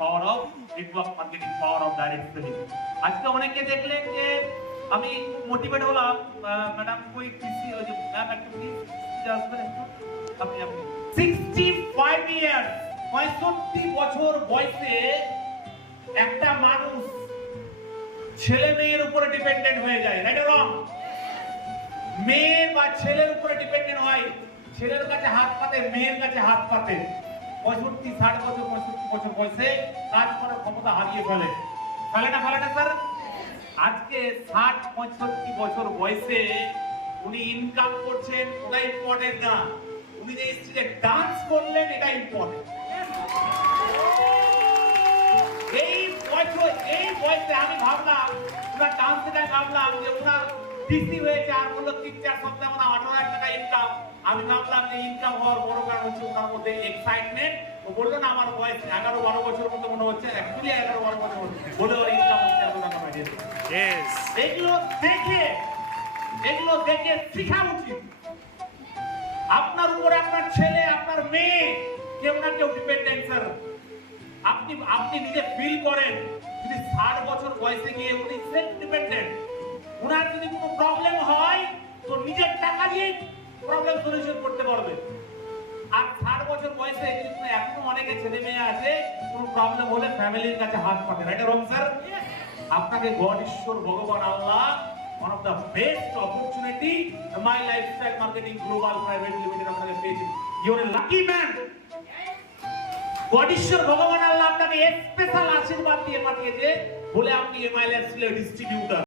Power of network marketing power of direct selling আজকে অনেকে দেখলেন যে, আমি মোটিভেট হলাম ম্যাডাম কই কৃষি ওই যে ম্যাম একটু প্লিজ আসবেন একটু? আপনি আপনি সিক্সটি ফাইভ ইয়ার্স পঁয়ষট্টি বছর বয়সে একটা মানুষ ছেলে মেয়ের উপরে ডিপেন্ডেন্ট হয়ে যায় রাইট রং মেয়ে বা ছেলের উপরে ডিপেন্ডেন্ট হয়, ছেলের কাছে হাত পাতে, মেয়ের কাছে হাত পাতে। পঁয়ষট্টি, ষাট বছর পঁয়ষট্টি বছর বয়সে কাজ করার ক্ষমতা হারিয়ে ফেলে। ফেলে না ফেলে না, স্যার? আজকে ষাট, পঁয়ষট্টি বছর বয়সে উনি ইনকাম করছেন, ওটা ইম্পর্টেন্ট না। উনি যে স্টেজে ডান্স করলেন, এটা ইম্পর্টেন্ট এই বছর এই বয়সে আমি ভাবলাম, ওনার ডান্স ভাবলাম যে ওনার ডিসি হয়েছে আর বলল তিন চার সপ্তাহে ওনার আঠারো হাজার টাকা ইনকাম আমি ভাবলাম যে ইনকাম হওয়ার বড় কারণ হচ্ছে ওনার মধ্যে এক্সাইটমেন্ট ও বলল না আমার বয়স এগারো বারো বছর মতো মনে হচ্ছে অ্যাকচুয়ালি এগারো বারো বছর বলে ওর ইনকাম হচ্ছে এত টাকা Yes. এগুলো দেখে এগুলো দেখে শেখা উচিত। আপনার উপরে আপনার ছেলে আপনার মেয়ে কেউ না কেউ ডিপেন্ডেন্ট স্যার আপনি আপনি নিজে ফিল করেন যদি ষাট বছর বয়সে গিয়ে উনি সেলফ ডিপেন্ডেন্ট ওনার যদি কোনো প্রবলেম হয়, তো নিজের টাকা দিয়ে প্রবলেম সলিউশন করতে পারবে। আর ষাট বছর বয়সে এখনও অনেকে ছেলে মেয়ে আছে, কোনো প্রবলেম হলে ফ্যামিলির কাছে হাত পাতে রাইট রং স্যার? আপনাকে গড ঈশ্বর, ভগবান, Allah one of the best opportunity my lifestyle marketing global private limited আপনাকে পেয়েছি। এ লাকি ম্যান গডীশ্বর ভগবান, আল্লাহ আপনাকে স্পেশাল আশীর্বাদ দিয়ে পাঠিয়েছে। বলে আপনি এমআইএল ডিস্ট্রিবিউটার